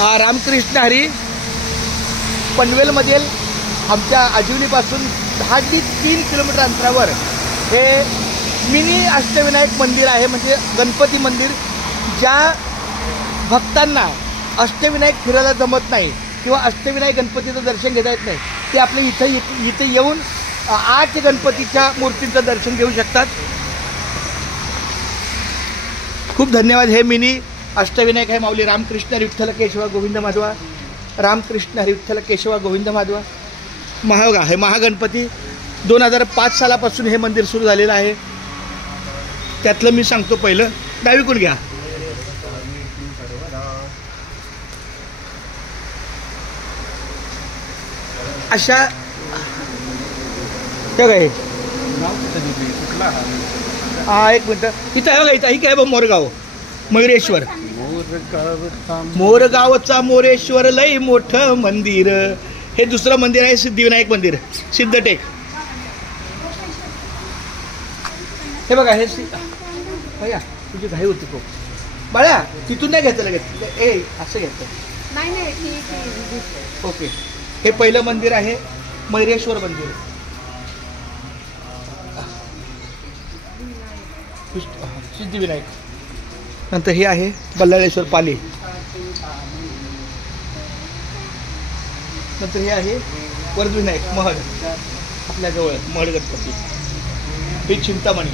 रामकृष्ण हरी पनवेलमधील आमच्या आजिवलीपासून 10 ते 3 किलोमीटर अंतरावर हे मिनी अष्टविनायक मंदिर आहे. म्हणजे गणपती मंदिर. ज्या भक्तांना अष्टविनायक फिरायला जमत नाही किंवा अष्टविनायक गणपतीचं दर्शन घेता येत नाही ते आपले इथे येऊन 8 गणपतीच्या मूर्तींचं दर्शन घेऊ शकतात. खूप धन्यवाद. हे मिनी अष्टविनायक आहे माऊली रामकृष्ण विठ्ठल केशव गोविंद माधवा. रामकृष्ण विठ्ठल केशव गोविंद माधवा. महागा आहे महागणपती 2005 सालापासून हे मंदिर सुरू झालेलं आहे. त्यातलं मी सांगतो. पहिलं डावीकडून घ्या. अशा काय हा एक मिनटं इथं आहे बघा. इथं ही काय बघ मोरगाव मयुरेश्वर. मोरगावचा मोरेश्वर लय मोठं मंदिर. हे दुसरं मंदिर आहे सिद्धिविनायक मंदिर सिद्धटेक. हे बघा हे भैया तुझी घाई होती खूप बाळ्या. तिथून नाही घ्यायचं लगेच. ए असं घ्यायचं. ओके. हे पहिलं मंदिर आहे मयुरेश्वर मंदिर. सिद्धिविनायक. नंतर हे आहे बल्लाळेश्वर पाली. नंतर हे आहे वरदविनायक महड आपल्याजवळ महड गणपती. हे चिंतामणी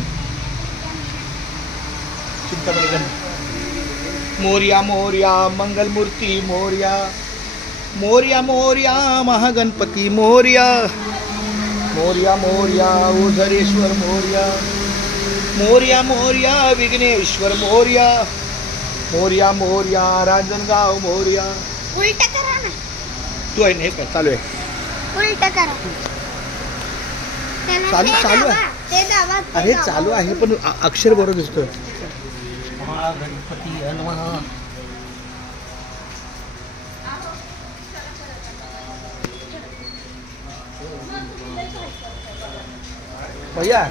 गणपती. मोर्या मोर्या मंगलमूर्ती मोर्या. मोर्या मोर्या महागणपती मोर्या. मोर्या मोर्या ओझरेश्वर मोर्या. मोर्या मोर्या विघ्नेश्वर मोर्या. मोर्या मोर्या रांजणगाव मोर्या. उलट करा ना. तू आहे ना. हे काय चालू आहे. उलट करा. चालू आहे. अरे चालू आहे पण अक्षर बरोबर दिसतोय. महागणपती नमः. भैया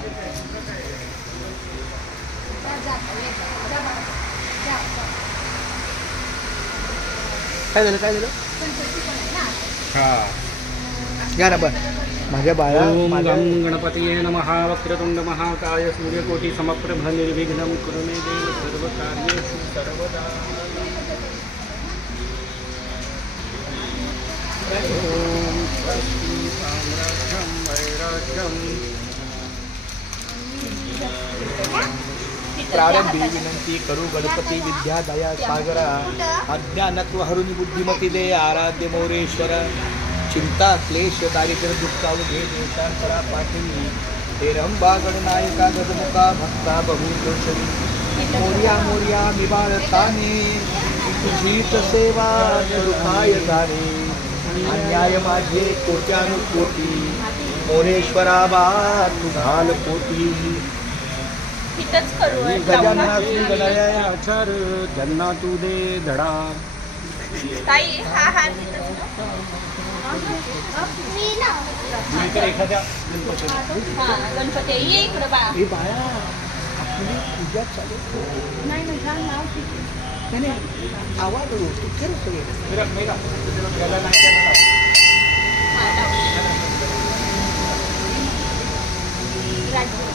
काय झालं काय झालं. घ्या ना बरं माझ्या बाळा. ओम गं गणपतये नमः. वक्रतुंड महाकाय सूर्यकोटि समप्रभ निर्विघ्नं कुरु मे देव सर्वकार्येषु सर्वदा. ओम स्वस्ति साम्राज्यं वैराग्यं. प्रारंभी विनंती करू गणपती विद्या दया सागरा. अज्ञानत्व हरुनी बुद्धिमती दे आराध्य मोरेश्वर. चिंता क्लेश दारिद्र्य दुःखावघे देशांतरा पाठी. हे रंबा गणनायका गजमुखा भक्ता बहुदोषणी. मोर्या मोर्या निबाळताने तुझीच सेवा करू काय जाणे. अन्याय माझे कोट्यानुकोटी मोरेश्वरा बा तू घाल पोटी. गजानना श्री गणयाचार ज्यांना तू दे धडा. एखाद्या गणपती ये इकडं बा. हे बाळा आपली पूजा चालू नाही आवाज होतो सगळे. राजगुरू